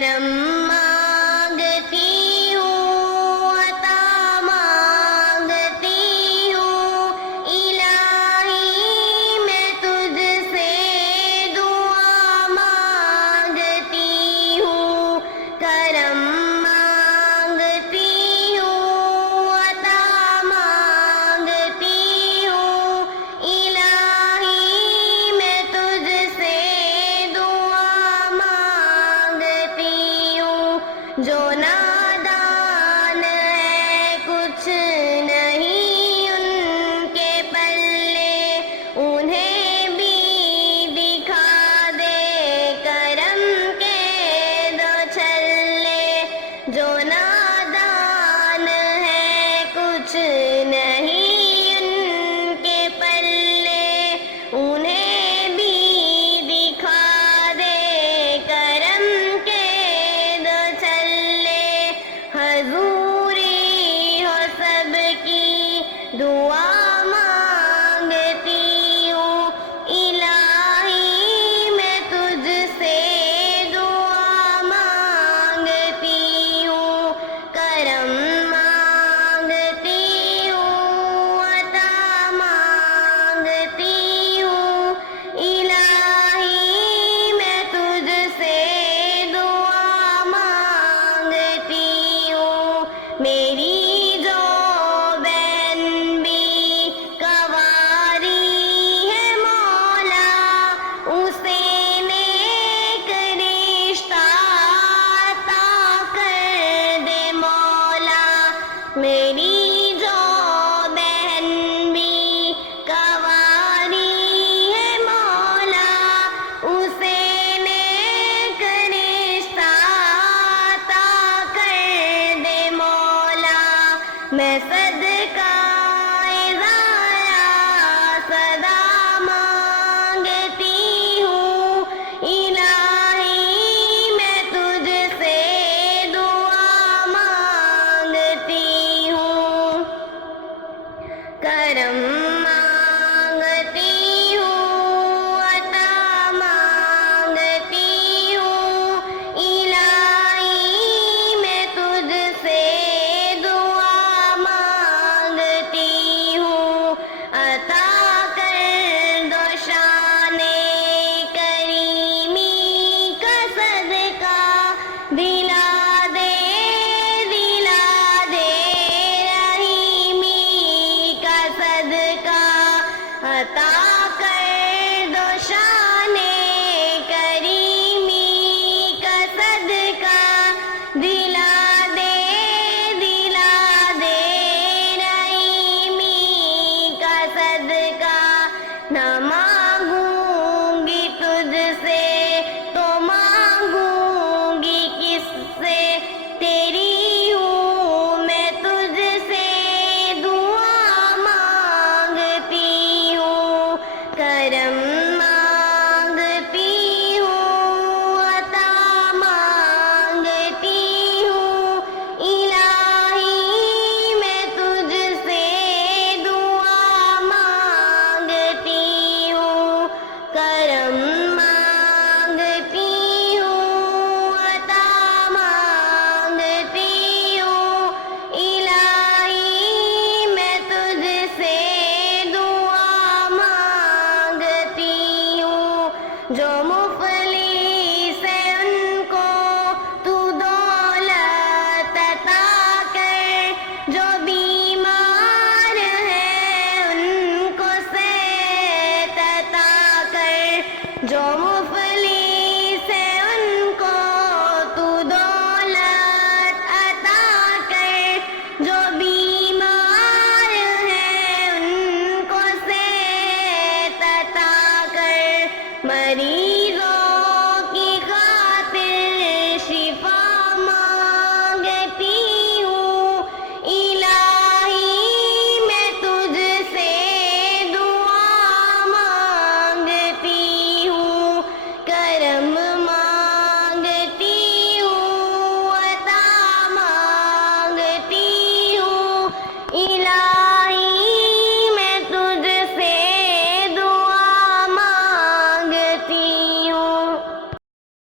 کرم مانگتی ہوں، عطا مانگتی ہوں، الہی میں تجھ سے دعا مانگتی ہوں، کرم مانگتی ہوں، عطا مانگتی ہوں، الہی میں تجھ سے دعا مانگتی ہوں۔ جو نادان ہے کچھ نہیں ان کے پلے، انہیں بھی دکھا دے کرم کے دو چھلے۔ جو نادان ہے کچھ نہیں ان کے پلے، انہیں بھی دکھا دے کرم کے دو چھلے۔ حضوری ہو سب کی دعا مانگتی ہوں، الہی میں تجھ سے دعا مانگتی ہوں، کرم مانگتی ہوں، عطا مانگتی ہوں، الہی میں تجھ سے دعا مانگتی ہوں۔ میری جو بہن بھی کنواری ہے مولا، اسے نیک رشتہ عطا کر دے مولا۔ میری جو بہن بھی کنواری ہے مولا، اسے نیک رشتہ عطا کر دے مولا۔ میں